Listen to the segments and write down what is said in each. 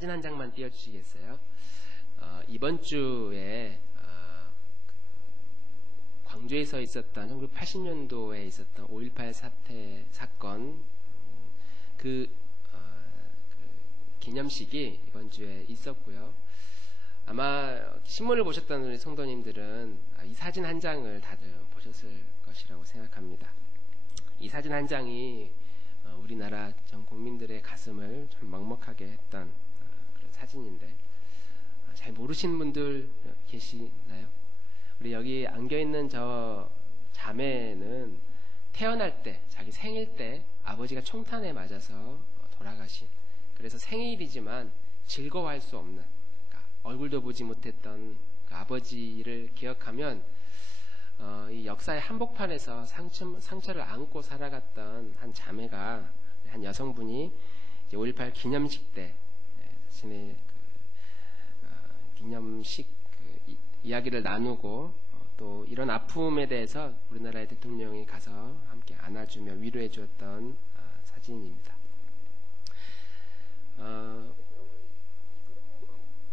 사진 한 장만 띄워주시겠어요? 이번 주에 광주에서 있었던 1980년도에 있었던 5.18 사건 그 기념식이 이번 주에 있었고요. 아마 신문을 보셨던 우리 성도님들은 이 사진 한 장을 다들 보셨을 것이라고 생각합니다. 이 사진 한 장이 우리나라 전 국민들의 가슴을 좀 먹먹하게 했던 그런 사진인데 잘 모르시는 분들 계시나요? 우리 여기 안겨있는 저 자매는 태어날 때, 자기 생일 때 아버지가 총탄에 맞아서 돌아가신, 그래서 생일이지만 즐거워할 수 없는, 그러니까 얼굴도 보지 못했던 그 아버지를 기억하면 이 역사의 한복판에서 상처를 안고 살아갔던 한 자매가, 한 여성분이 5.18 기념식 때 자신의 기념식 이야기를 나누고 또 이런 아픔에 대해서 우리나라의 대통령이 가서 함께 안아주며 위로해 주었던 사진입니다.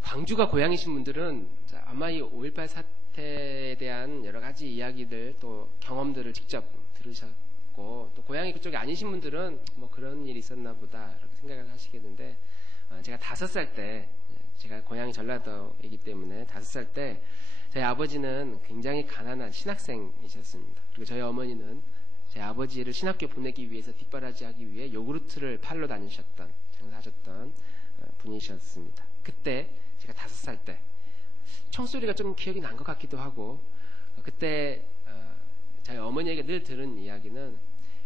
광주가 고향이신 분들은 아마 이 5.18 사태에 대한 여러 가지 이야기들 또 경험들을 직접 들으셨고, 또 고향이 그쪽이 아니신 분들은 뭐 그런 일이 있었나 보다 이렇게 생각을 하시겠는데, 제가 5살 때, 제가 고향이 전라도이기 때문에 5살 때 저희 아버지는 굉장히 가난한 신학생이셨습니다. 그리고 저희 어머니는 제 아버지를 신학교 보내기 위해서 뒷바라지하기 위해 요구르트를 팔러 다니셨던, 장사하셨던 분이셨습니다. 그때 제가 5살 때 총소리가 좀 기억이 난 것 같기도 하고, 그때 저희 어머니에게 늘 들은 이야기는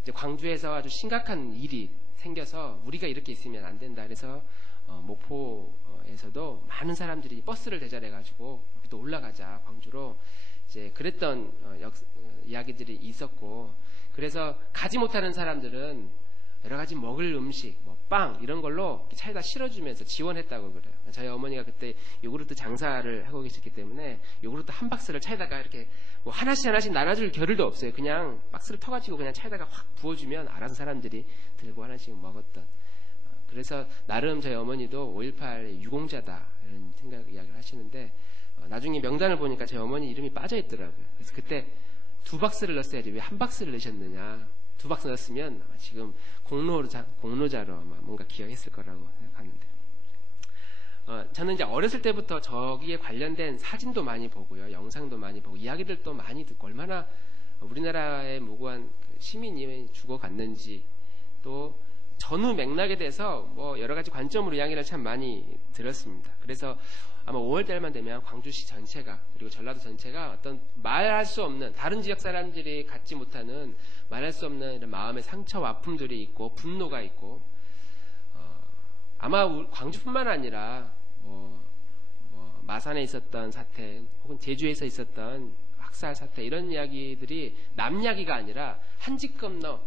이제 광주에서 아주 심각한 일이 생겨서 우리가 이렇게 있으면 안 된다. 그래서 목포에서도 많은 사람들이 버스를 대절해가지고 우리도 올라가자 광주로, 이제 그랬던 이야기들이 있었고, 그래서 가지 못하는 사람들은 여러 가지 먹을 음식, 뭐 빵 이런 걸로 차에다 실어주면서 지원했다고 그래요. 저희 어머니가 그때 요구르트 장사를 하고 계셨기 때문에 요구르트 한 박스를 차에다가 이렇게 뭐 하나씩 나눠줄 겨를도 없어요. 그냥 박스를 터가지고 그냥 차에다가 확 부어주면 알아서 사람들이 들고 하나씩 먹었던. 그래서 나름 저희 어머니도 5.18의 유공자다 이런 이야기를 하시는데, 나중에 명단을 보니까 저희 어머니 이름이 빠져 있더라고요. 그래서 그때 2박스를 넣었어야지 왜 1박스를 넣으셨느냐. 2박스 넣었으면 지금 공로자로 아마 뭔가 기억했을 거라고 생각하는데, 저는 이제 어렸을 때부터 저기에 관련된 사진도 많이 보고요, 영상도 많이 보고, 이야기들도 많이 듣고, 얼마나 우리나라의 무고한 시민이 죽어갔는지, 또 전후 맥락에 대해서 뭐 여러 가지 관점으로 이야기를 참 많이 들었습니다. 그래서 아마 5월달만 되면 광주시 전체가, 그리고 전라도 전체가 어떤 말할 수 없는, 다른 지역 사람들이 갖지 못하는 말할 수 없는 이런 마음의 상처와 아픔들이 있고 분노가 있고, 아마 광주뿐만 아니라 뭐 마산에 있었던 사태, 혹은 제주에서 있었던 학살 사태, 이런 이야기들이 남 이야기가 아니라 한 집 건너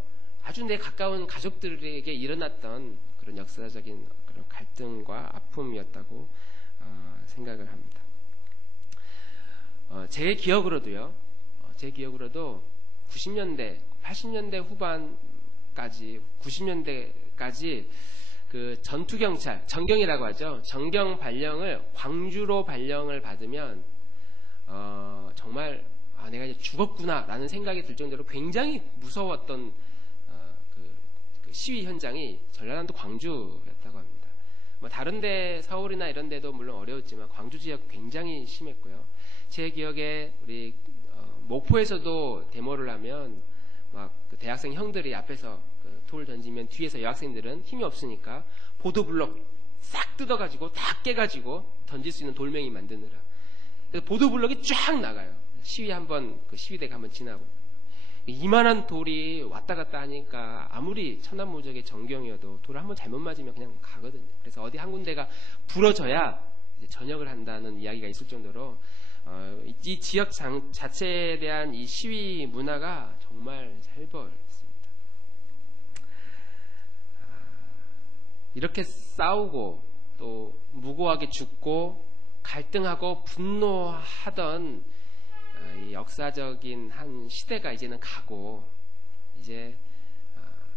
아주 내 가까운 가족들에게 일어났던 그런 역사적인 그런 갈등과 아픔이었다고 생각을 합니다. 제 기억으로도 90년대, 80년대 후반까지, 90년대까지 그 전투경찰, 전경이라고 하죠. 전경 발령을, 광주로 발령을 받으면 정말 내가 이제 죽었구나 라는 생각이 들 정도로 굉장히 무서웠던 그 시위 현장이 전라남도 광주였다고 합니다. 뭐 다른데 서울이나 이런 데도 물론 어려웠지만 광주 지역 굉장히 심했고요. 제 기억에 우리 목포에서도 데모를 하면 막 그 대학생 형들이 앞에서 그 돌 던지면 뒤에서 여학생들은 힘이 없으니까 보도블럭 싹 뜯어가지고 다 깨가지고 던질 수 있는 돌멩이 만드느라, 그래서 보도블럭이 쫙 나가요. 시위 한번, 그 시위대가 한번 지나고 이만한 돌이 왔다 갔다 하니까 아무리 천하무적의 전경이어도 돌을 한번 잘못 맞으면 그냥 가거든요. 그래서 어디 한 군데가 부러져야 이제 전역을 한다는 이야기가 있을 정도로 이 지역 자체에 대한 이 시위 문화가 정말 살벌했습니다. 이렇게 싸우고 또 무고하게 죽고 갈등하고 분노하던 이 역사적인 한 시대가 이제는 가고, 이제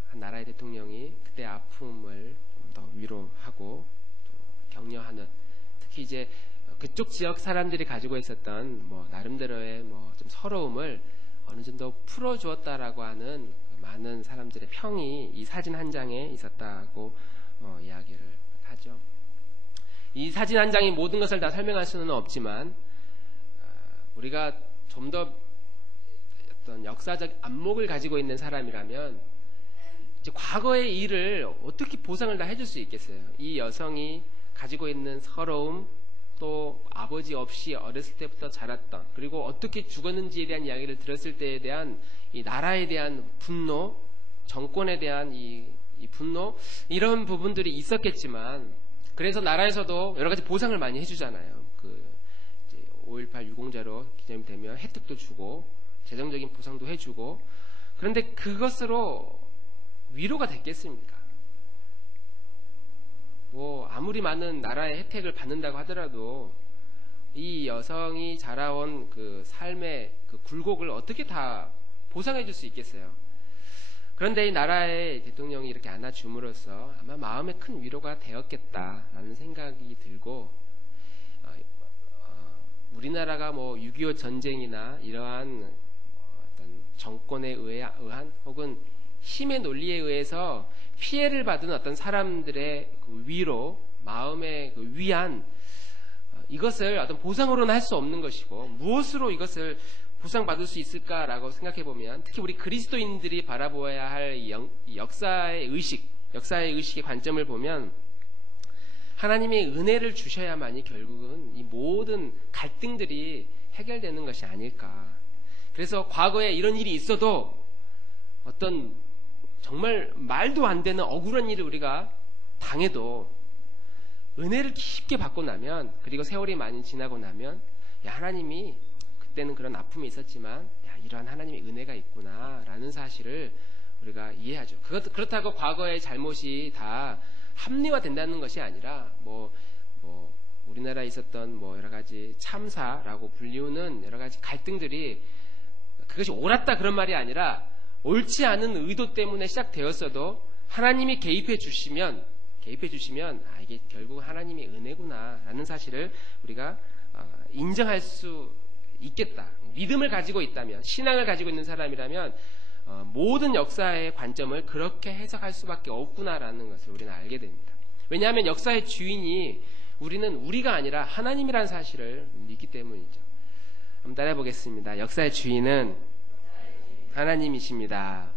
한 나라의 대통령이 그때 아픔을 좀 더 위로하고 또 격려하는, 특히 이제 그쪽 지역 사람들이 가지고 있었던 나름대로의 좀 서러움을 어느 정도 풀어주었다라고 하는 많은 사람들의 평이 이 사진 한 장에 있었다고 이야기를 하죠. 이 사진 한 장이 모든 것을 다 설명할 수는 없지만 우리가 좀 더 어떤 역사적 안목을 가지고 있는 사람이라면 이제 과거의 일을 어떻게 보상을 다 해줄 수 있겠어요. 이 여성이 가지고 있는 서러움, 또 아버지 없이 어렸을 때부터 자랐던, 그리고 어떻게 죽었는지에 대한 이야기를 들었을 때에 대한 이 나라에 대한 분노, 정권에 대한 이 분노, 이런 부분들이 있었겠지만, 그래서 나라에서도 여러 가지 보상을 많이 해주잖아요. 이제 5.18 유공자로 기념이 되면 혜택도 주고 재정적인 보상도 해주고. 그런데 그것으로 위로가 됐겠습니까? 아무리 많은 나라의 혜택을 받는다고 하더라도 이 여성이 자라온 그 삶의 그 굴곡을 어떻게 다 보상해 줄 수 있겠어요? 그런데 이 나라의 대통령이 이렇게 안아줌으로써 아마 마음에 큰 위로가 되었겠다라는 생각이 들고, 우리나라가 6.25 전쟁이나 이러한 어떤 정권에 의한 혹은 힘의 논리에 의해서 피해를 받은 어떤 사람들의 그 위로, 마음의 그 위안, 이것을 어떤 보상으로는 할 수 없는 것이고, 무엇으로 이것을 보상받을 수 있을까라고 생각해 보면, 특히 우리 그리스도인들이 바라보아야 할 역사의 의식의 관점을 보면, 하나님의 은혜를 주셔야만이 결국은 이 모든 갈등들이 해결되는 것이 아닐까. 그래서 과거에 이런 일이 있어도 어떤 정말 말도 안 되는 억울한 일을 우리가 당해도 은혜를 깊게 받고 나면, 그리고 세월이 많이 지나고 나면, 하나님이 그때는 그런 아픔이 있었지만 이러한 하나님의 은혜가 있구나 라는 사실을 우리가 이해하죠. 그렇다고 과거의 잘못이 다 합리화된다는 것이 아니라 우리나라에 있었던 여러 가지 참사라고 불리우는 여러 가지 갈등들이, 그것이 옳았다 그런 말이 아니라 옳지 않은 의도 때문에 시작되었어도 하나님이 개입해 주시면 이게 결국 하나님의 은혜구나 라는 사실을 우리가 인정할 수 있겠다. 믿음을 가지고 있다면, 신앙을 가지고 있는 사람이라면 모든 역사의 관점을 그렇게 해석할 수밖에 없구나라는 것을 우리는 알게 됩니다. 왜냐하면 역사의 주인이 우리가 아니라 하나님이라는 사실을 믿기 때문이죠. 한번 따라해 보겠습니다. 역사의 주인은 하나님이십니다.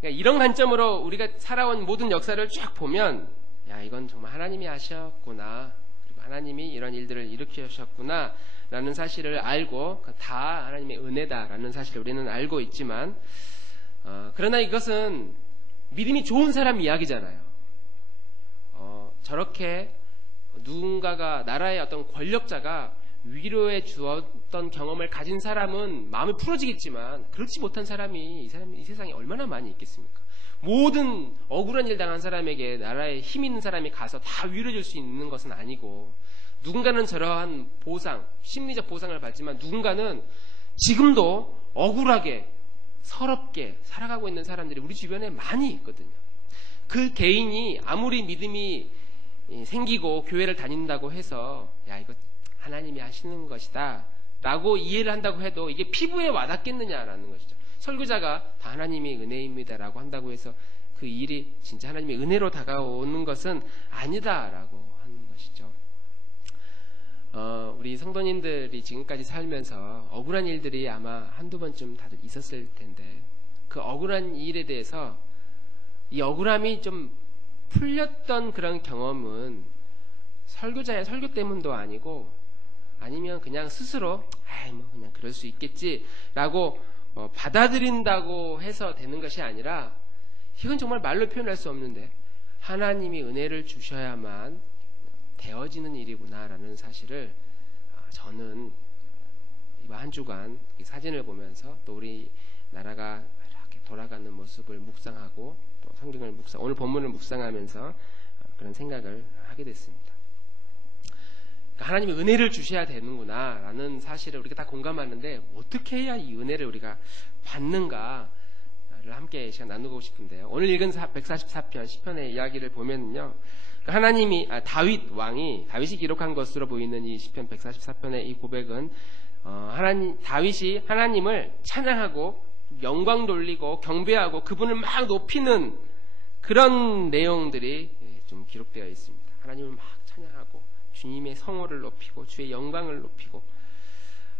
그러니까 이런 관점으로 우리가 살아온 모든 역사를 쫙 보면, 이건 정말 하나님이 하셨구나, 그리고 하나님이 이런 일들을 일으키셨구나 라는 사실을 알고, 다 하나님의 은혜다라는 사실을 우리는 알고 있지만, 그러나 이것은 믿음이 좋은 사람 이야기잖아요. 저렇게 누군가가, 나라의 어떤 권력자가 위로해 주었던 경험을 가진 사람은 마음이 풀어지겠지만, 그렇지 못한 사람이 이 세상에 얼마나 많이 있겠습니까? 모든 억울한 일 당한 사람에게 나라에 힘 있는 사람이 가서 다 위로해 줄 수 있는 것은 아니고, 누군가는 저러한 보상, 심리적 보상을 받지만 누군가는 지금도 억울하게 서럽게 살아가고 있는 사람들이 우리 주변에 많이 있거든요. 그 개인이 아무리 믿음이 생기고 교회를 다닌다고 해서 이거 하나님이 하시는 것이다 라고 이해를 한다고 해도 이게 피부에 와닿겠느냐라는 것이죠. 설교자가 다 하나님의 은혜입니다 라고 한다고 해서 그 일이 진짜 하나님의 은혜로 다가오는 것은 아니다라고 하는 것이죠. 우리 성도님들이 지금까지 살면서 억울한 일들이 아마 한두 번쯤 다들 있었을 텐데, 그 억울한 일에 대해서 이 억울함이 좀 풀렸던 그런 경험은 설교자의 설교 때문도 아니고, 아니면 그냥 스스로 그냥 그럴 수 있겠지라고 받아들인다고 해서 되는 것이 아니라, 이건 정말 말로 표현할 수 없는데 하나님이 은혜를 주셔야만 되어지는 일이구나라는 사실을 저는 이번 한 주간 이 사진을 보면서, 또 우리 나라가 이렇게 돌아가는 모습을 묵상하고, 또 성경을 오늘 본문을 묵상하면서 그런 생각을 하게 됐습니다. 그러니까 하나님이 은혜를 주셔야 되는구나 라는 사실을 우리가 다 공감하는데, 어떻게 해야 이 은혜를 우리가 받는가를 함께 시간 나누고 싶은데요. 오늘 읽은 144편 시편의 이야기를 보면요, 다윗이 기록한 것으로 보이는 이 시편 144편의 이 고백은 다윗이 하나님을 찬양하고 영광 돌리고 경배하고 그분을 막 높이는 그런 내용들이 좀 기록되어 있습니다. 하나님을 막 찬양하고 주님의 성호를 높이고 주의 영광을 높이고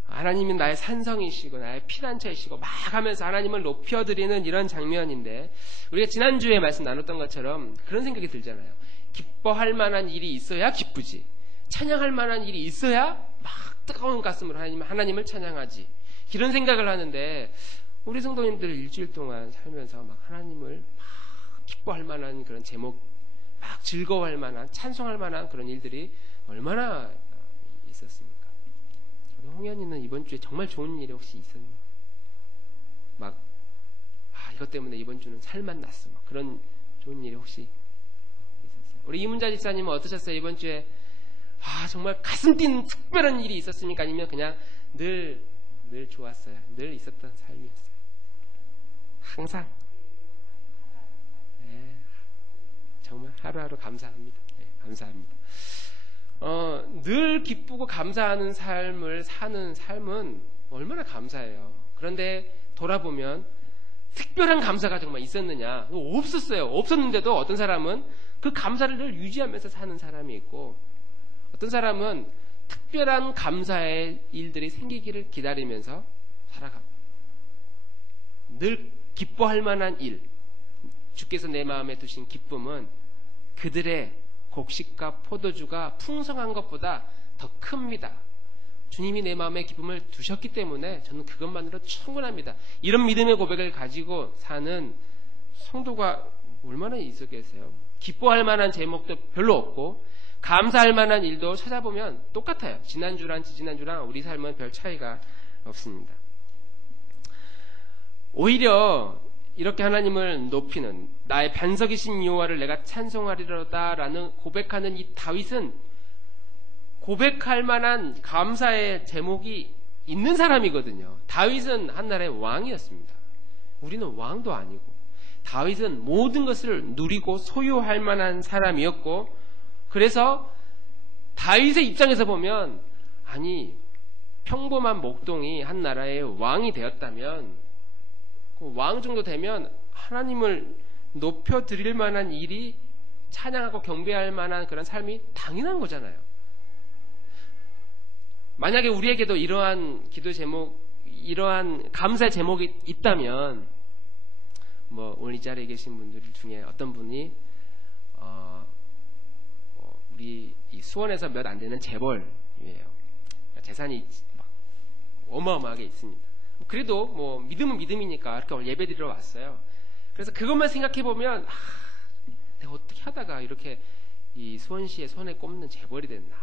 하나님은 나의 산성이시고 나의 피난처이시고 막 하면서 하나님을 높여드리는 이런 장면인데, 우리가 지난주에 말씀 나눴던 것처럼 그런 생각이 들잖아요. 기뻐할 만한 일이 있어야 기쁘지, 찬양할 만한 일이 있어야 막 뜨거운 가슴으로 하나님을 찬양하지, 이런 생각을 하는데, 우리 성도님들 일주일 동안 살면서 막 하나님을 막 기뻐할 만한 그런 제목, 막 즐거워할 만한, 찬송할 만한 그런 일들이 얼마나 있었습니까? 홍현이는 이번 주에 정말 좋은 일이 혹시 있었니? 이것 때문에 이번 주는 살만 났어. 그런 좋은 일이 혹시 있었어요? 우리 이문자 집사님은 어떠셨어요? 이번 주에 정말 가슴 뛰는 특별한 일이 있었습니까? 아니면 그냥 늘 좋았어요? 늘 있었던 삶이었어요? 항상? 네, 정말 하루하루 감사합니다. 네, 감사합니다. 늘 기쁘고 감사하는 삶을 사는 삶은 얼마나 감사해요. 그런데 돌아보면 특별한 감사가 정말 있었느냐? 없었어요. 없었는데도 어떤 사람은 그 감사를 늘 유지하면서 사는 사람이 있고, 어떤 사람은 특별한 감사의 일들이 생기기를 기다리면서 살아가고, 늘 기뻐할 만한 일, 주께서 내 마음에 두신 기쁨은 그들의 곡식과 포도주가 풍성한 것보다 더 큽니다. 주님이 내 마음에 기쁨을 두셨기 때문에 저는 그것만으로 충분합니다. 이런 믿음의 고백을 가지고 사는 성도가 얼마나 있어 계세요? 기뻐할 만한 제목도 별로 없고 감사할 만한 일도 찾아보면 똑같아요. 지난주랑 우리 삶은 별 차이가 없습니다. 오히려 이렇게 하나님을 높이는, 나의 반석이신 여호와를 내가 찬송하리로다라는 고백하는 이 다윗은 고백할 만한 감사의 제목이 있는 사람이거든요. 다윗은 한나라의 왕이었습니다. 우리는 왕도 아니고, 다윗은 모든 것을 누리고 소유할 만한 사람이었고, 그래서 다윗의 입장에서 보면, 평범한 목동이 한 나라의 왕이 되었다면, 왕 정도 되면 하나님을 높여드릴 만한 일이, 찬양하고 경배할 만한 그런 삶이 당연한 거잖아요. 만약에 우리에게도 이러한 기도 제목, 이러한 감사의 제목이 있다면, 오늘 이 자리에 계신 분들 중에 어떤 분이 우리 이 수원에서 몇 안 되는 재벌이에요. 재산이 어마어마하게 있습니다. 그래도 믿음은 믿음이니까 이렇게 오늘 예배드리러 왔어요. 그래서 그것만 생각해 보면 내가 어떻게 하다가 이렇게 이 수원시의 손에 꼽는 재벌이 됐나.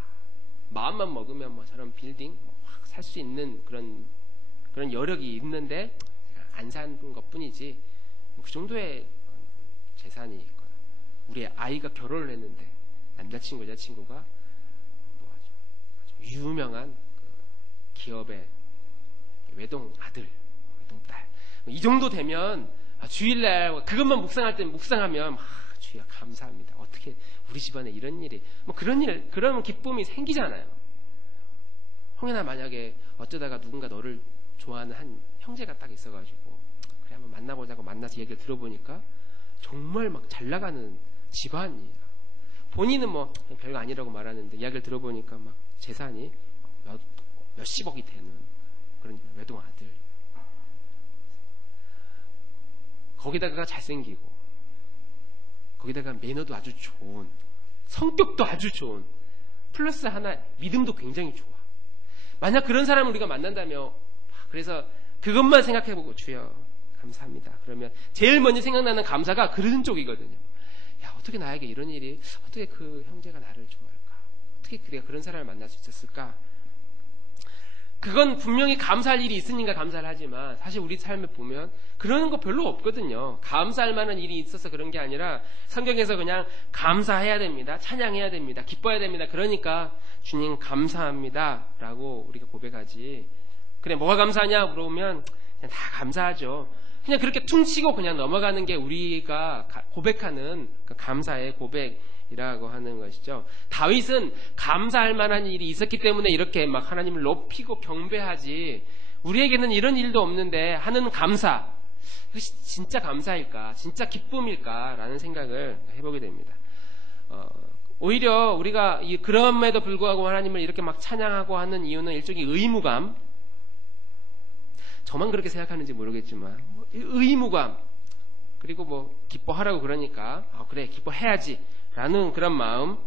마음만 먹으면 저런 빌딩 확 살 수 있는 그런 여력이 있는데 안 사는 것뿐이지 그 정도의 재산이 있거나, 우리 아이가 결혼을 했는데 남자친구 여자친구가 아주 유명한 기업의 외동 아들, 외동 딸, 이 정도 되면 주일날 그것만 묵상하면 주여 감사합니다. 어떻게 우리 집안에 이런 일이, 그런 기쁨이 생기잖아요. 홍연아, 만약에 어쩌다가 누군가 너를 좋아하는 한 형제가 딱 있어가지고 그래 한번 만나보자고 만나서 얘기를 들어보니까 정말 잘 나가는 집안이에요. 본인은 별거 아니라고 말하는데 이야기를 들어보니까 재산이 몇십억이 되는 그런 외동 아들. 거기다가 잘생기고, 거기다가 매너도 아주 좋은, 성격도 아주 좋은, 플러스 하나 믿음도 굉장히 좋아. 만약 그런 사람을 우리가 만난다면, 그래서 그것만 생각해보고 주여 감사합니다. 그러면 제일 먼저 생각나는 감사가 그런 쪽이거든요. 야, 어떻게 나에게 이런 일이, 어떻게 그 형제가 나를 좋아할까? 어떻게 내가 그런 사람을 만날 수 있었을까? 그건 분명히 감사할 일이 있으니까 감사를 하지만, 사실 우리 삶에 보면 그러는 거 별로 없거든요. 감사할 만한 일이 있어서 그런 게 아니라 성경에서 그냥 감사해야 됩니다, 찬양해야 됩니다, 기뻐해야 됩니다, 그러니까 주님 감사합니다 라고 우리가 고백하지. 그래, 뭐가 감사하냐 물어보면 그냥 다 감사하죠. 그냥 그렇게 퉁치고 그냥 넘어가는 게 우리가 고백하는 그 감사의 고백인 이라고 하는 것이죠. 다윗은 감사할 만한 일이 있었기 때문에 이렇게 막 하나님을 높이고 경배하지, 우리에게는 이런 일도 없는데 하는 감사, 그것이 진짜 감사일까, 진짜 기쁨일까 라는 생각을 해보게 됩니다. 오히려 우리가 그럼에도 불구하고 하나님을 이렇게 막 찬양하고 하는 이유는 일종의 의무감, 저만 그렇게 생각하는지 모르겠지만 의무감, 그리고 뭐 기뻐하라고 그러니까 그래 기뻐해야지 라는 그런 마음,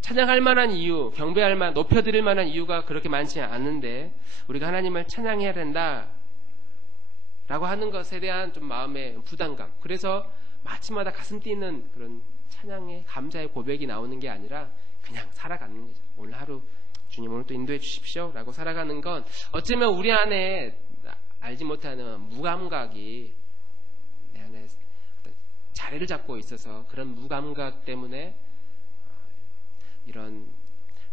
찬양할 만한 이유, 경배할 만한, 높여드릴 만한 이유가 그렇게 많지 않은데 우리가 하나님을 찬양해야 된다 라고 하는 것에 대한 좀 마음의 부담감, 그래서 마침마다 가슴 뛰는 그런 찬양의 감사의 고백이 나오는 게 아니라 그냥 살아가는 거죠. 오늘 하루 주님 오늘 또 인도해 주십시오 라고 살아가는 건 어쩌면 우리 안에 알지 못하는 무감각이 내 안에 자리를 잡고 있어서 그런 무감각 때문에 이런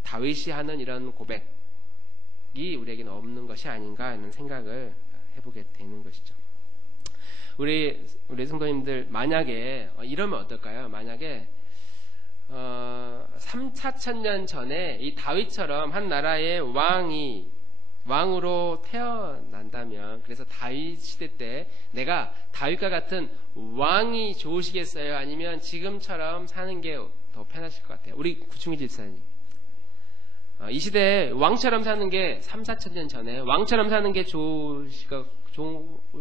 다윗이 하는 이런 고백이 우리에게는 없는 것이 아닌가 하는 생각을 해보게 되는 것이죠. 우리 성도님들 만약에 이러면 어떨까요? 만약에 3,4,000년 전에 이 다윗처럼 한 나라의 왕으로 태어난다면, 그래서 다윗 시대 때 내가 다윗과 같은 왕이 좋으시겠어요? 아니면 지금처럼 사는 게 더 편하실 것 같아요? 우리 구충희 집사님, 이 시대에 왕처럼 사는 게 3,4,000년 전에 왕처럼 사는 게 좋을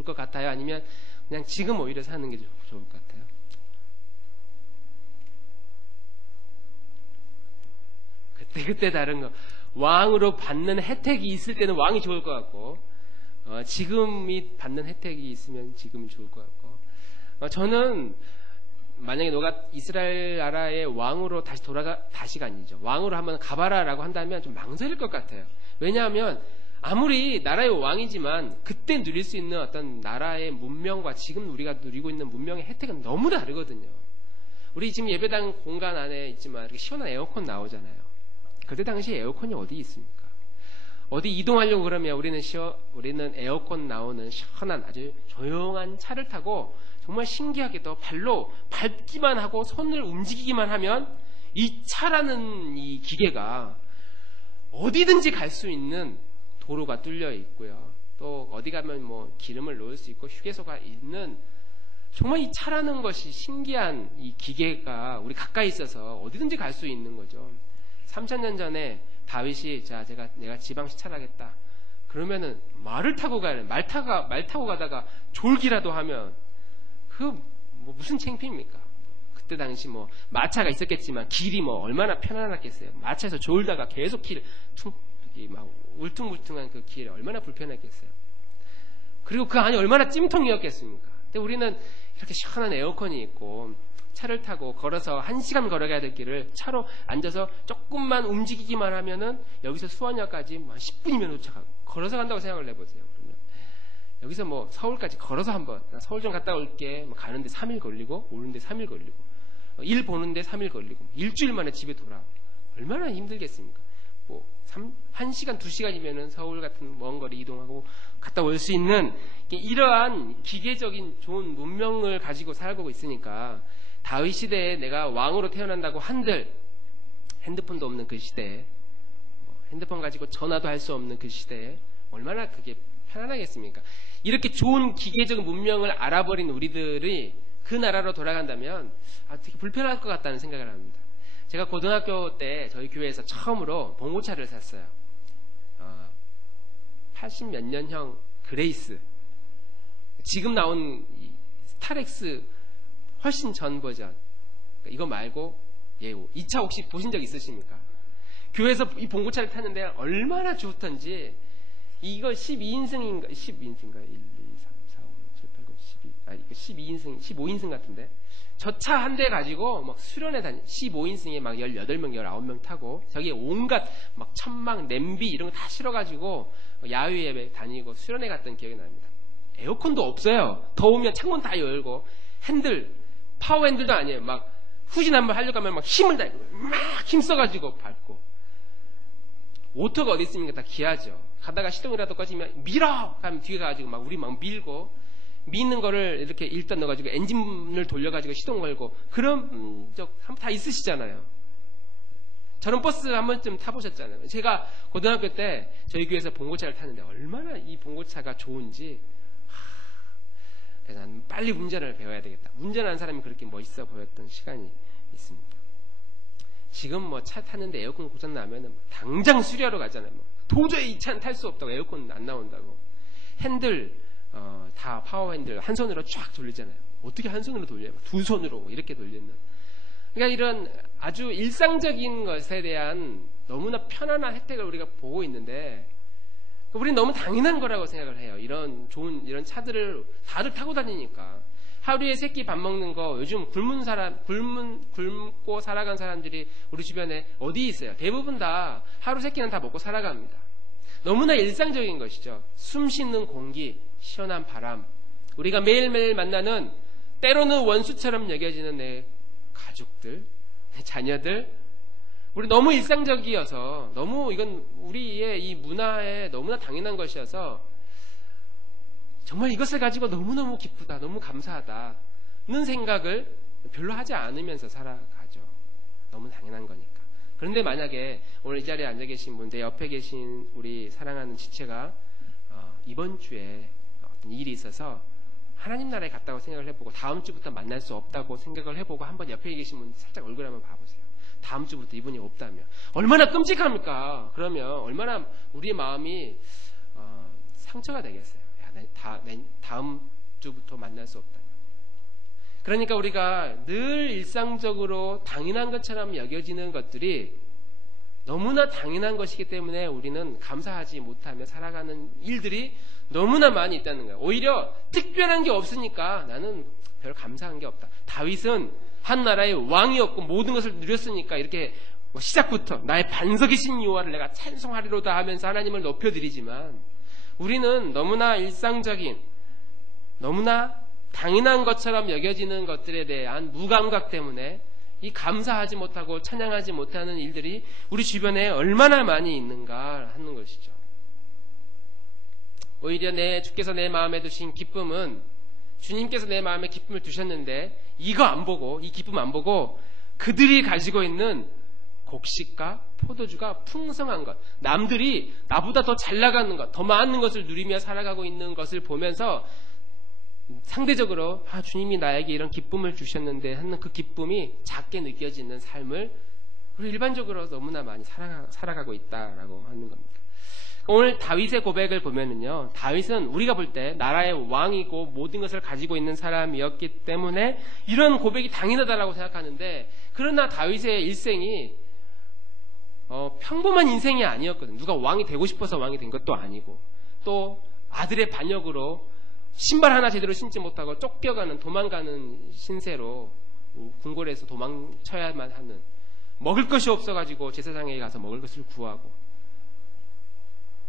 것 같아요? 아니면 그냥 지금 오히려 사는 게 좋을 것 같아요? 그때 다른 거. 왕으로 받는 혜택이 있을 때는 왕이 좋을 것 같고, 지금이 받는 혜택이 있으면 지금이 좋을 것 같고, 저는 만약에 너가 이스라엘 나라의 왕으로 다시가 아니죠. 왕으로 한번 가봐라라고 한다면 좀 망설일 것 같아요. 왜냐하면 아무리 나라의 왕이지만 그때 누릴 수 있는 어떤 나라의 문명과 지금 우리가 누리고 있는 문명의 혜택은 너무 다르거든요. 우리 지금 예배당 공간 안에 있지만 이렇게 시원한 에어컨 나오잖아요. 그때 당시 에어컨이 어디 있습니까? 어디 이동하려고 그러면 우리는 에어컨 나오는 시원한 아주 조용한 차를 타고 정말 신기하게도 발로 밟기만 하고 손을 움직이기만 하면 이 차라는 이 기계가 어디든지 갈 수 있는 도로가 뚫려 있고요. 또 어디 가면 뭐 기름을 넣을 수 있고 휴게소가 있는, 정말 이 차라는 것이 신기한 이 기계가 우리 가까이 있어서 어디든지 갈 수 있는 거죠. 3,000년 전에 다윗이 내가 지방 시찰하겠다 그러면은 말 타고 가다가 졸기라도 하면 뭐 무슨 창피입니까? 그때 당시 뭐 마차가 있었겠지만 길이 뭐 얼마나 편안했겠어요. 마차에서 졸다가 계속 막 울퉁불퉁한 그 길이 얼마나 불편했겠어요. 그리고 그 안이 얼마나 찜통이었겠습니까? 근데 우리는 이렇게 시원한 에어컨이 있고 차를 타고 걸어서 1시간 걸어가야 될 길을 차로 앉아서 조금만 움직이기만 하면은 여기서 수원역까지 한 10분이면 도착하고, 걸어서 간다고 생각을 해보세요. 그러면 여기서 뭐 서울까지 걸어서 한번 서울 좀 갔다 올게 가는데 3일 걸리고 오는데 3일 걸리고 일 보는데 3일 걸리고 일주일 만에 집에 돌아오고 얼마나 힘들겠습니까? 뭐 1시간 2시간이면은 서울 같은 먼 거리 이동하고 갔다 올 수 있는 이러한 기계적인 좋은 문명을 가지고 살고 있으니까 다윗 시대에 내가 왕으로 태어난다고 한들 핸드폰도 없는 그 시대에, 핸드폰 가지고 전화도 할 수 없는 그 시대에 얼마나 그게 편안하겠습니까? 이렇게 좋은 기계적 문명을 알아버린 우리들이 그 나라로 돌아간다면 되게 불편할 것 같다는 생각을 합니다. 제가 고등학교 때 저희 교회에서 처음으로 봉고차를 샀어요. 80 몇 년형 그레이스. 지금 나온 스타렉스 훨씬 전 버전. 이거 말고 이 차 혹시 보신 적 있으십니까? 교회에서 이 봉고차를 탔는데 얼마나 좋던지, 이거 12인승인가 1, 2, 3, 4, 5, 6, 7, 8, 9, 12인승 15인승 같은데, 저 차 한 대 가지고 막 수련회 15인승에 막 18명 19명 타고 저기에 온갖 막 천막 냄비 이런 거 다 실어가지고 야외 예배 다니고 수련회 갔던 기억이 납니다. 에어컨도 없어요. 더우면 창문 다 열고, 파워 핸들도 아니에요. 막 후진 한번 하려고 하면 막 힘을 다하고 막 힘써가지고 밟고. 오토가 어디 있습니까? 다 기아죠. 가다가 시동이라도 꺼지면 밀어! 하면 뒤에 가가지고 우리 막 밀고, 미는 거를 이렇게 일단 넣어가지고 엔진을 돌려가지고 시동 걸고 그런 적 한번 다 있으시잖아요. 저런 버스 한 번쯤 타보셨잖아요. 제가 고등학교 때 저희 교회에서 봉고차를 타는데 얼마나 이 봉고차가 좋은지 그래서 난 빨리 운전을 배워야 되겠다. 운전하는 사람이 그렇게 멋있어 보였던 시간이 있습니다. 지금 뭐 차 타는데 에어컨 고장 나면 당장 수리하러 가잖아요. 도저히 이 차는 탈 수 없다고 에어컨 안 나온다고. 핸들 다 파워 핸들 한 손으로 쫙 돌리잖아요. 어떻게 한 손으로 돌려요? 두 손으로 이렇게 돌리는. 그러니까 이런 아주 일상적인 것에 대한 너무나 편안한 혜택을 우리가 보고 있는데 우리는 너무 당연한 거라고 생각을 해요. 이런 좋은 이런 차들을 다들 타고 다니니까. 하루에 3끼 밥 먹는 거 요즘 굶고 살아간 사람들이 우리 주변에 어디 있어요? 대부분 다 하루 3끼는 다 먹고 살아갑니다. 너무나 일상적인 것이죠. 숨 쉬는 공기, 시원한 바람, 우리가 매일매일 만나는 때로는 원수처럼 여겨지는 내 가족들, 내 자녀들, 우리 너무 일상적이어서 너무 이건 우리의 이 문화에 너무나 당연한 것이어서 정말 이것을 가지고 너무너무 기쁘다, 너무 감사하다는 생각을 별로 하지 않으면서 살아가죠. 너무 당연한 거니까. 그런데 만약에 오늘 이 자리에 앉아 계신 분, 내 옆에 계신 우리 사랑하는 지체가 이번 주에 어떤 일이 있어서 하나님 나라에 갔다고 생각을 해보고 다음 주부터 만날 수 없다고 생각을 해보고 한번 옆에 계신 분 살짝 얼굴 한번 봐보세요. 다음 주부터 이분이 없다면 얼마나 끔찍합니까? 그러면 얼마나 우리의 마음이 상처가 되겠어요. 다음 주부터 만날 수 없다면. 그러니까 우리가 늘 일상적으로 당연한 것처럼 여겨지는 것들이 너무나 당연한 것이기 때문에 우리는 감사하지 못하며 살아가는 일들이 너무나 많이 있다는 거예요. 오히려 특별한 게 없으니까 나는 별 감사한 게 없다. 다윗은 한 나라의 왕이었고 모든 것을 누렸으니까 이렇게 시작부터 나의 반석이신 여호와를 내가 찬송하리로다 하면서 하나님을 높여드리지만 우리는 너무나 일상적인 너무나 당연한 것처럼 여겨지는 것들에 대한 무감각 때문에 이 감사하지 못하고 찬양하지 못하는 일들이 우리 주변에 얼마나 많이 있는가 하는 것이죠. 오히려 주께서 내 마음에 두신 기쁨은 주님께서 내 마음에 기쁨을 두셨는데 이거 안 보고 이 기쁨 안 보고 그들이 가지고 있는 곡식과 포도주가 풍성한 것, 남들이 나보다 더 잘 나가는 것, 더 많은 것을 누리며 살아가고 있는 것을 보면서 상대적으로 주님이 나에게 이런 기쁨을 주셨는데 하는 그 기쁨이 작게 느껴지는 삶을 우리 일반적으로 너무나 많이 살아가고 있다라고 하는 겁니다. 오늘 다윗의 고백을 보면은요, 다윗은 우리가 볼 때 나라의 왕이고 모든 것을 가지고 있는 사람이었기 때문에 이런 고백이 당연하다라고 생각하는데, 그러나 다윗의 일생이 평범한 인생이 아니었거든요. 누가 왕이 되고 싶어서 왕이 된 것도 아니고, 또 아들의 반역으로 신발 하나 제대로 신지 못하고 쫓겨가는, 도망가는 신세로 궁궐에서 도망쳐야만 하는, 먹을 것이 없어가지고 제사장에게 가서 먹을 것을 구하고,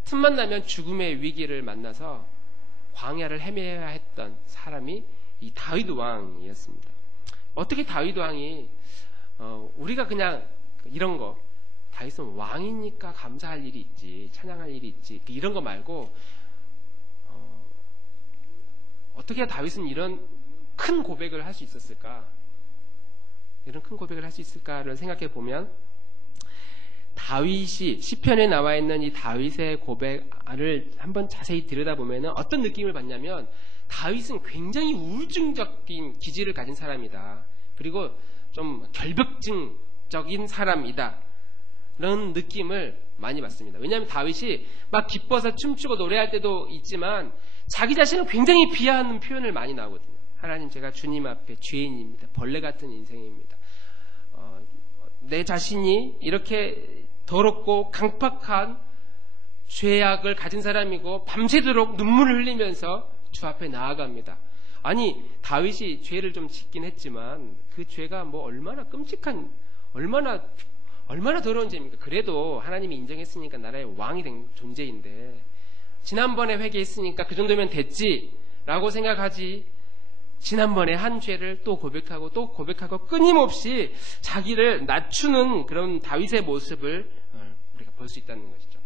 틈만 나면 죽음의 위기를 만나서 광야를 헤매야 했던 사람이 이 다윗 왕이었습니다. 어떻게 다윗 왕이 우리가 그냥 이런 거, 다윗은 왕이니까 감사할 일이 있지, 찬양할 일이 있지, 이런 거 말고 어떻게 다윗은 이런 큰 고백을 할 수 있었을까? 이런 큰 고백을 할 수 있을까를 생각해 보면, 다윗이 시편에 나와 있는 이 다윗의 고백을 한번 자세히 들여다보면 어떤 느낌을 받냐면, 다윗은 굉장히 우울증적인 기질을 가진 사람이다. 그리고 좀 결벽증적인 사람이다. 이런 느낌을 많이 받습니다. 왜냐하면 다윗이 막 기뻐서 춤추고 노래할 때도 있지만 자기 자신을 굉장히 비하하는 표현을 많이 나오거든요. 하나님, 제가 주님 앞에 죄인입니다. 벌레 같은 인생입니다. 내 자신이 이렇게 더럽고 강팍한 죄악을 가진 사람이고 밤새도록 눈물을 흘리면서 주 앞에 나아갑니다. 아니, 다윗이 죄를 좀 짓긴 했지만 그 죄가 뭐 얼마나 끔찍한, 얼마나 더러운 죄입니까? 그래도 하나님이 인정했으니까 나라의 왕이 된 존재인데, 지난번에 회개했으니까 그 정도면 됐지라고 생각하지, 지난번에 한 죄를 또 고백하고 또 고백하고 끊임없이 자기를 낮추는 그런 다윗의 모습을 우리가 볼 수 있다는 것이죠.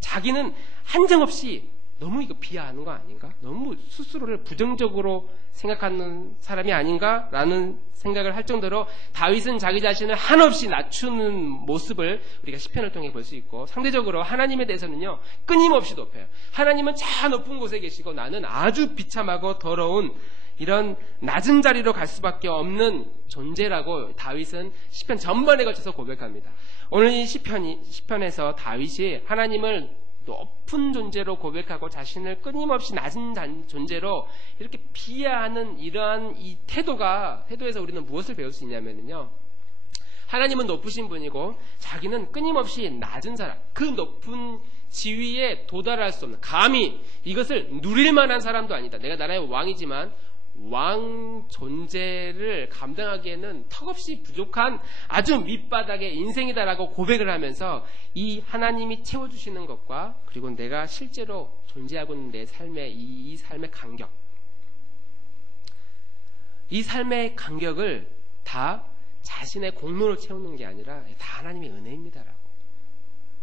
자기는 한정없이 너무 이거 비하하는 거 아닌가? 너무 스스로를 부정적으로 생각하는 사람이 아닌가라는 생각을 할 정도로 다윗은 자기 자신을 한없이 낮추는 모습을 우리가 시편을 통해 볼 수 있고, 상대적으로 하나님에 대해서는요 끊임없이 높여요. 하나님은 저 높은 곳에 계시고 나는 아주 비참하고 더러운 이런 낮은 자리로 갈 수밖에 없는 존재라고 다윗은 시편 전반에 걸쳐서 고백합니다. 오늘 이 시편에서 다윗이 하나님을 높은 존재로 고백하고 자신을 끊임없이 낮은 존재로 이렇게 비하하는 이러한 이 태도에서 우리는 무엇을 배울 수 있냐면요, 하나님은 높으신 분이고 자기는 끊임없이 낮은 사람, 그 높은 지위에 도달할 수 없는, 감히 이것을 누릴 만한 사람도 아니다. 내가 나라의 왕이지만 왕 존재를 감당하기에는 턱없이 부족한 아주 밑바닥의 인생이다라고 고백을 하면서 이 하나님이 채워주시는 것과 그리고 내가 실제로 존재하고 있는 내 삶의 이 삶의 간격, 이 삶의 간격을 다 자신의 공로로 채우는 게 아니라 다 하나님의 은혜입니다라고,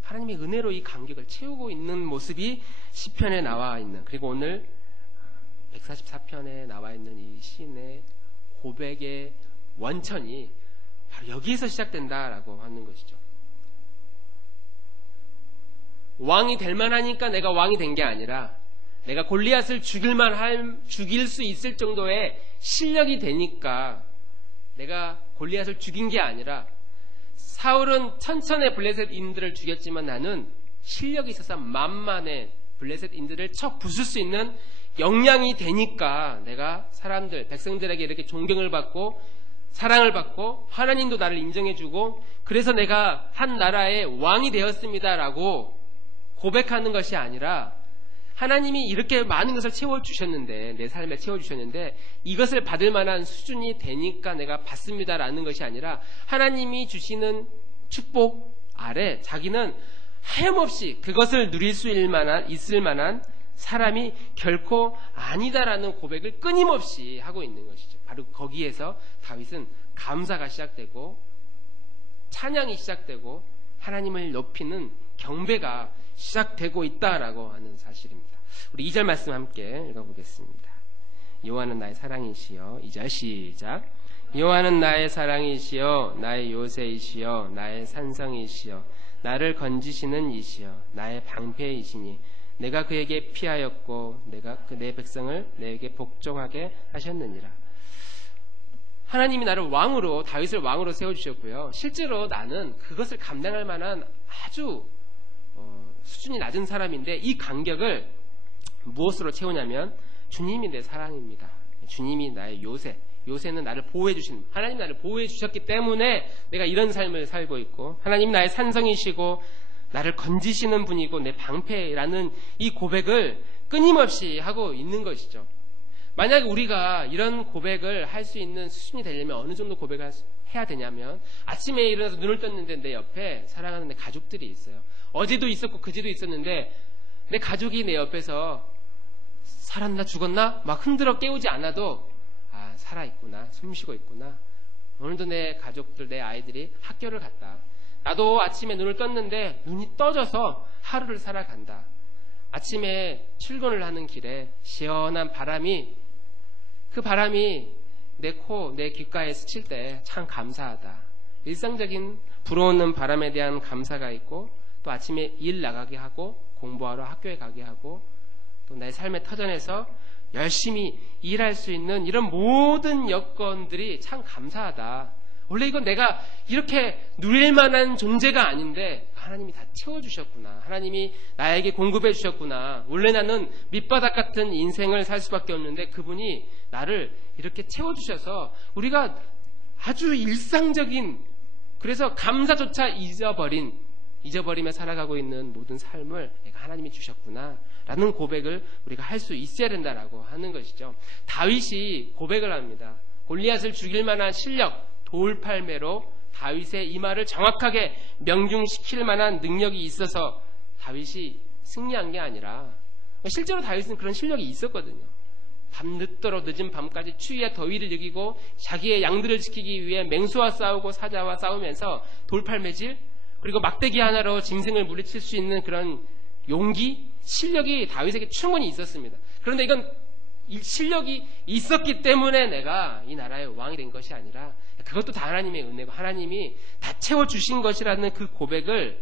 하나님의 은혜로 이 간격을 채우고 있는 모습이 시편에 나와 있는, 그리고 오늘 144편에 나와 있는 이 시인의 고백의 원천이 바로 여기에서 시작된다라고 하는 것이죠. 왕이 될 만하니까 내가 왕이 된 게 아니라, 내가 골리앗을 죽일 수 있을 정도의 실력이 되니까 내가 골리앗을 죽인 게 아니라, 사울은 천천의 블레셋인들을 죽였지만 나는 실력이 있어서 만만의 블레셋인들을 쳐 부술 수 있는 역량이 되니까 내가 백성들에게 이렇게 존경을 받고 사랑을 받고 하나님도 나를 인정해주고 그래서 내가 한 나라의 왕이 되었습니다라고 고백하는 것이 아니라, 하나님이 이렇게 많은 것을 채워주셨는데, 내 삶에 채워주셨는데 이것을 받을 만한 수준이 되니까 내가 받습니다라는 것이 아니라, 하나님이 주시는 축복 아래 자기는 하염없이 그것을 누릴 수 있을 만한 사람이 결코 아니다라는 고백을 끊임없이 하고 있는 것이죠. 바로 거기에서 다윗은 감사가 시작되고 찬양이 시작되고 하나님을 높이는 경배가 시작되고 있다라고 하는 사실입니다. 우리 2절 말씀 함께 읽어보겠습니다. 여호와는 나의 사랑이시여. 2절 시작. 여호와는 나의 사랑이시여, 나의 요새이시여, 나의 산성이시여, 나를 건지시는 이시여, 나의 방패이시니 내가 그에게 피하였고 내가 내 백성을 내게 복종하게 하셨느니라. 하나님이 나를 왕으로, 다윗을 왕으로 세워주셨고요, 실제로 나는 그것을 감당할 만한 아주 수준이 낮은 사람인데, 이 간격을 무엇으로 채우냐면 주님이 내 사랑입니다. 주님이 나의 요새는 나를 보호해 주신, 하나님 나를 보호해 주셨기 때문에 내가 이런 삶을 살고 있고, 하나님 나의 산성이시고 나를 건지시는 분이고 내 방패라는 이 고백을 끊임없이 하고 있는 것이죠. 만약에 우리가 이런 고백을 할 수 있는 수준이 되려면 어느 정도 고백을 해야 되냐면, 아침에 일어나서 눈을 떴는데 내 옆에 사랑하는 내 가족들이 있어요. 어제도 있었고 그제도 있었는데 내 가족이 내 옆에서 살았나 죽었나 막 흔들어 깨우지 않아도 살아있구나, 숨쉬고 있구나, 오늘도 내 가족들, 내 아이들이 학교를 갔다, 나도 아침에 눈을 떴는데 눈이 떠져서 하루를 살아간다, 아침에 출근을 하는 길에 시원한 바람이, 그 바람이 내 코, 내 귓가에 스칠 때 참 감사하다. 일상적인 불어오는 바람에 대한 감사가 있고, 또 아침에 일 나가게 하고 공부하러 학교에 가게 하고 또 내 삶의 터전에서 열심히 일할 수 있는 이런 모든 여건들이 참 감사하다. 원래 이건 내가 이렇게 누릴 만한 존재가 아닌데 하나님이 다 채워주셨구나, 하나님이 나에게 공급해 주셨구나, 원래 나는 밑바닥 같은 인생을 살 수밖에 없는데 그분이 나를 이렇게 채워주셔서 우리가 아주 일상적인, 그래서 감사조차 잊어버리며 살아가고 있는 모든 삶을 내가 하나님이 주셨구나 라는 고백을 우리가 할 수 있어야 된다라고 하는 것이죠. 다윗이 고백을 합니다. 골리앗을 죽일 만한 실력, 돌팔매로 다윗의 이 말을 정확하게 명중시킬 만한 능력이 있어서 다윗이 승리한 게 아니라, 실제로 다윗은 그런 실력이 있었거든요. 밤늦도록 늦은 밤까지 추위와 더위를 이기고 자기의 양들을 지키기 위해 맹수와 싸우고 사자와 싸우면서 돌팔매질, 그리고 막대기 하나로 짐승을 물리칠 수 있는 그런 용기, 실력이 다윗에게 충분히 있었습니다. 그런데 이건 실력이 있었기 때문에 내가 이 나라의 왕이 된 것이 아니라 그것도 다 하나님의 은혜고 하나님이 다 채워주신 것이라는 그 고백을,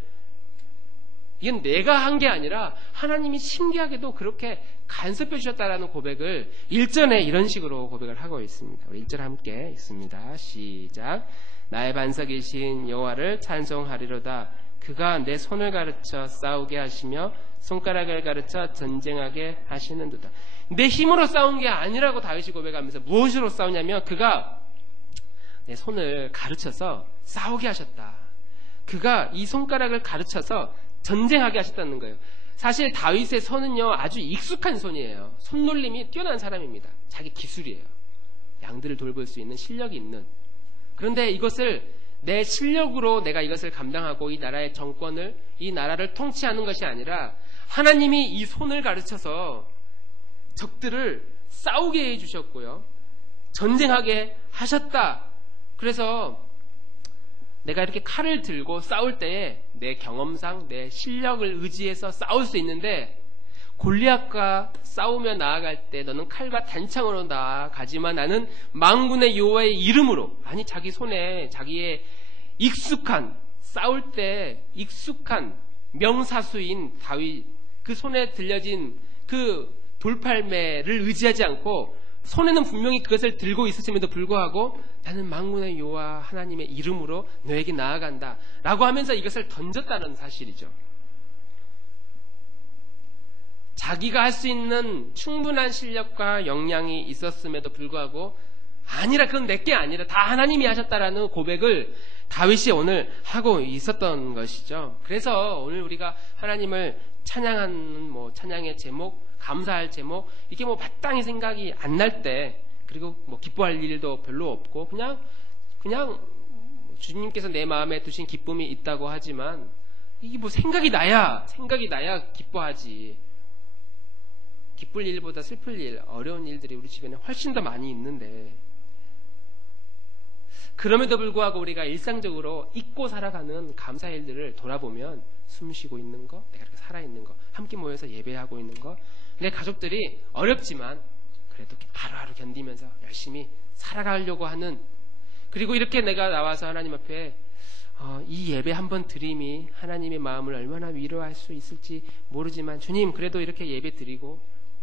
이건 내가 한 게 아니라 하나님이 신기하게도 그렇게 간섭해 주셨다라는 고백을 1절에 이런 식으로 고백을 하고 있습니다. 우리 1절 함께 읽습니다. 시작. 나의 반석이신 여호와를 찬송하리로다. 그가 내 손을 가르쳐 싸우게 하시며 손가락을 가르쳐 전쟁하게 하시는도다. 내 힘으로 싸운 게 아니라고 다윗이 고백하면서 무엇으로 싸우냐면 그가 내 손을 가르쳐서 싸우게 하셨다. 그가 이 손가락을 가르쳐서 전쟁하게 하셨다는 거예요. 사실 다윗의 손은요 아주 익숙한 손이에요. 손놀림이 뛰어난 사람입니다. 자기 기술이에요. 양들을 돌볼 수 있는 실력이 있는. 그런데 이것을 내 실력으로 내가 이것을 감당하고 이 나라의 정권을, 이 나라를 통치하는 것이 아니라 하나님이 이 손을 가르쳐서 적들을 싸우게 해주셨고요. 전쟁하게 하셨다. 그래서 내가 이렇게 칼을 들고 싸울 때에 내 경험상 내 실력을 의지해서 싸울 수 있는데 골리앗과 싸우며 나아갈 때 너는 칼과 단창으로 나아가지만 나는 만군의 여호와의 이름으로, 아니 자기 손에 자기의 익숙한, 싸울 때 익숙한 명사수인 다윗, 그 손에 들려진 그 돌팔매를 의지하지 않고 손에는 분명히 그것을 들고 있었음에도 불구하고 나는 만군의 여호와 하나님의 이름으로 너에게 나아간다 라고 하면서 이것을 던졌다는 사실이죠. 자기가 할 수 있는 충분한 실력과 역량이 있었음에도 불구하고 아니라 그건 내게 아니라 다 하나님이 하셨다라는 고백을 다윗이 오늘 하고 있었던 것이죠. 그래서 오늘 우리가 하나님을 찬양하는 찬양의 제목, 감사할 제목, 이게 마땅히 생각이 안 날 때, 그리고 기뻐할 일도 별로 없고 그냥 주님께서 내 마음에 두신 기쁨이 있다고 하지만 이게 생각이 나야 기뻐하지. 기쁠 일보다 슬플 일, 어려운 일들이 우리 주변에 훨씬 더 많이 있는데, 그럼에도 불구하고 우리가 일상적으로 잊고 살아가는 감사의 일들을 돌아보면 숨 쉬고 있는 거, 내가 이렇게 살아있는 거, 함께 모여서 예배하고 있는 거, 내 가족들이 어렵지만 그래도 하루하루 견디면서 열심히 살아가려고 하는, 그리고 이렇게 내가 나와서 하나님 앞에 이 예배 한번 드림이 하나님의 마음을 얼마나 위로할 수 있을지 모르지만 주님 그래도 이렇게 예배 드리고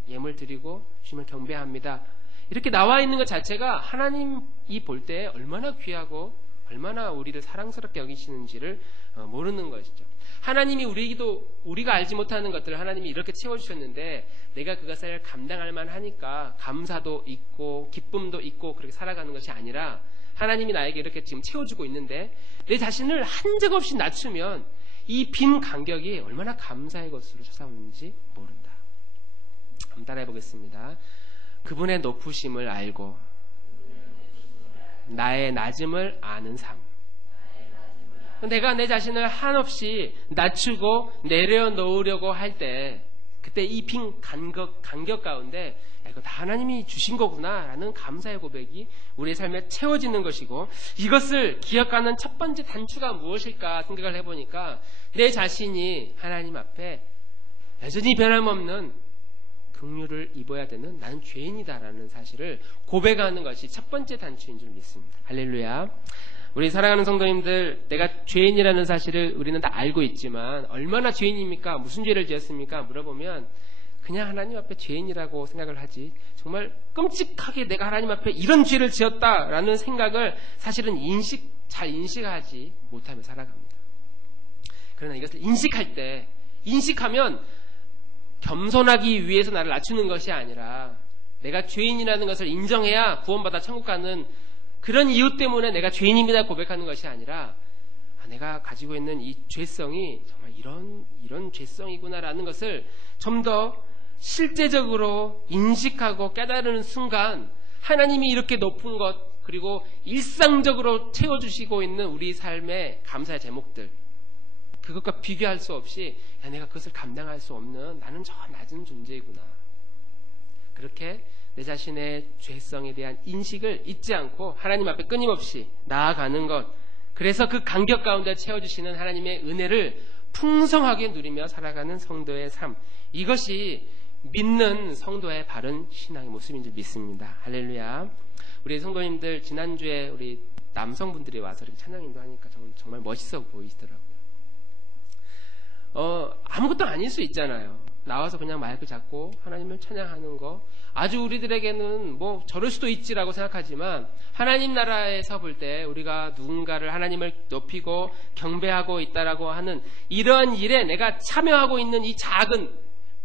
예물 드리고 주님을 경배합니다. 이렇게 나와 있는 것 자체가 하나님이 볼 때 얼마나 귀하고 얼마나 우리를 사랑스럽게 여기시는지를 모르는 것이죠. 하나님이 우리가 알지 못하는 것들을 하나님이 이렇게 채워주셨는데 내가 그것을 감당할 만하니까 감사도 있고 기쁨도 있고 그렇게 살아가는 것이 아니라 하나님이 나에게 이렇게 지금 채워주고 있는데 내 자신을 한적없이 낮추면 이 빈 간격이 얼마나 감사의 것으로 찾아오는지 모른다. 한번 따라해 보겠습니다. 그분의 높으심을 알고 나의 낮음을 아는 삶. 내가 내 자신을 한없이 낮추고 내려놓으려고 할 때 그때 이 빈 간격 가운데 이거 다 하나님이 주신 거구나 라는 감사의 고백이 우리의 삶에 채워지는 것이고, 이것을 기억하는 첫 번째 단추가 무엇일까 생각을 해보니까 내 자신이 하나님 앞에 여전히 변함없는 긍휼을 입어야 되는 나는 죄인이다라는 사실을 고백하는 것이 첫 번째 단추인 줄 믿습니다. 할렐루야. 우리 사랑하는 성도님들, 내가 죄인이라는 사실을 우리는 다 알고 있지만 얼마나 죄인입니까? 무슨 죄를 지었습니까? 물어보면 그냥 하나님 앞에 죄인이라고 생각을 하지, 정말 끔찍하게 내가 하나님 앞에 이런 죄를 지었다라는 생각을 사실은 잘 인식하지 못하며 살아갑니다. 그러나 이것을 인식하면 겸손하기 위해서 나를 낮추는 것이 아니라 내가 죄인이라는 것을 인정해야 구원받아 천국 가는 그런 이유 때문에 내가 죄인입니다 고백하는 것이 아니라 내가 가지고 있는 이 죄성이 정말 이런 죄성이구나라는 것을 좀 더 실제적으로 인식하고 깨달은 순간 하나님이 이렇게 높은 것, 그리고 일상적으로 채워주시고 있는 우리 삶의 감사의 제목들, 그것과 비교할 수 없이 내가 그것을 감당할 수 없는 나는 저 낮은 존재이구나. 그렇게 내 자신의 죄성에 대한 인식을 잊지 않고 하나님 앞에 끊임없이 나아가는 것, 그래서 그 간격 가운데 채워주시는 하나님의 은혜를 풍성하게 누리며 살아가는 성도의 삶, 이것이 믿는 성도의 바른 신앙의 모습인 줄 믿습니다. 할렐루야. 우리 성도님들 지난주에 우리 남성분들이 와서 이렇게 찬양 인도하니까 정말 멋있어 보이시더라고요. 아무것도 아닐 수 있잖아요. 나와서 그냥 마이크 잡고 하나님을 찬양하는 거, 아주 우리들에게는 뭐 저럴 수도 있지라고 생각하지만, 하나님 나라에서 볼 때 우리가 누군가를 하나님을 높이고 경배하고 있다라고 하는 이런 일에 내가 참여하고 있는 이 작은,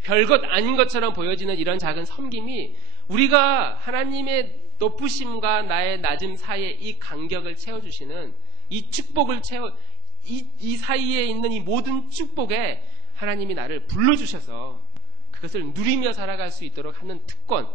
별것 아닌 것처럼 보여지는 이런 작은 섬김이 우리가 하나님의 높으심과 나의 낮음 사이에 이 간격을 채워주시는 이 축복을 이 사이에 있는 이 모든 축복에 하나님이 나를 불러주셔서 그것을 누리며 살아갈 수 있도록 하는 특권,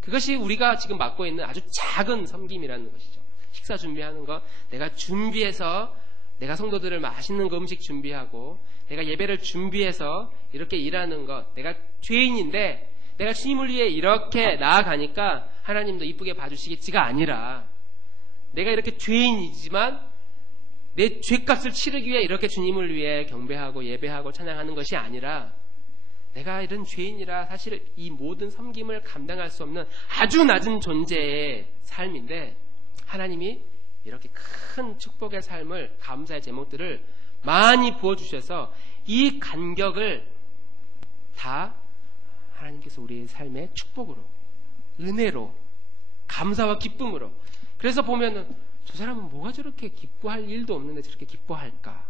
그것이 우리가 지금 맡고 있는 아주 작은 섬김이라는 것이죠. 식사 준비하는 것, 내가 준비해서 내가 성도들을 맛있는 그 음식 준비하고 내가 예배를 준비해서 이렇게 일하는 것, 내가 죄인인데 내가 주님을 위해 이렇게 나아가니까 하나님도 이쁘게 봐주시겠지가 아니라, 내가 이렇게 죄인이지만 내 죄값을 치르기 위해 이렇게 주님을 위해 경배하고 예배하고 찬양하는 것이 아니라, 내가 이런 죄인이라 사실 이 모든 섬김을 감당할 수 없는 아주 낮은 존재의 삶인데, 하나님이 이렇게 큰 축복의 삶을, 감사의 제목들을 많이 부어주셔서 이 간격을 다 하나님께서 우리의 삶의 축복으로, 은혜로, 감사와 기쁨으로. 그래서 보면은 저 사람은 뭐가 저렇게 기뻐할 일도 없는데 저렇게 기뻐할까?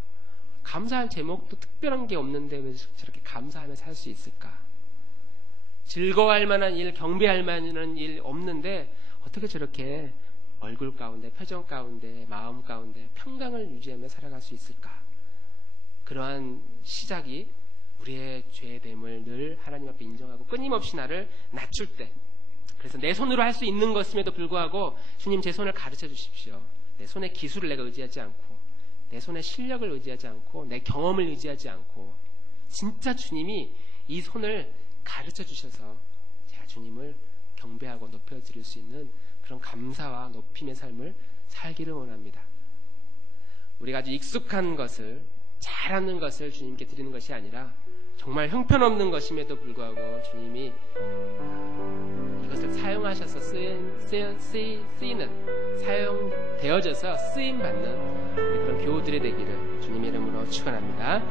감사할 제목도 특별한 게 없는데 왜 저렇게 감사하며 살 수 있을까? 즐거워할 만한 일, 경배할 만한 일 없는데 어떻게 저렇게 얼굴 가운데, 표정 가운데, 마음 가운데 평강을 유지하며 살아갈 수 있을까? 그러한 시작이 우리의 죄됨을 늘 하나님 앞에 인정하고 끊임없이 나를 낮출 때, 그래서 내 손으로 할 수 있는 것임에도 불구하고 주님 제 손을 가르쳐 주십시오. 내 손의 기술을 내가 의지하지 않고, 내 손의 실력을 의지하지 않고, 내 경험을 의지하지 않고, 진짜 주님이 이 손을 가르쳐 주셔서 제가 주님을 경배하고 높여드릴 수 있는 그런 감사와 높임의 삶을 살기를 원합니다. 우리가 아주 익숙한 것을, 잘하는 것을 주님께 드리는 것이 아니라 정말 형편없는 것임에도 불구하고 주님이 이것을 사용하셔서 쓰이는, 사용되어져서 쓰임받는 우리 그런 교우들이 되기를 주님의 이름으로 축원합니다.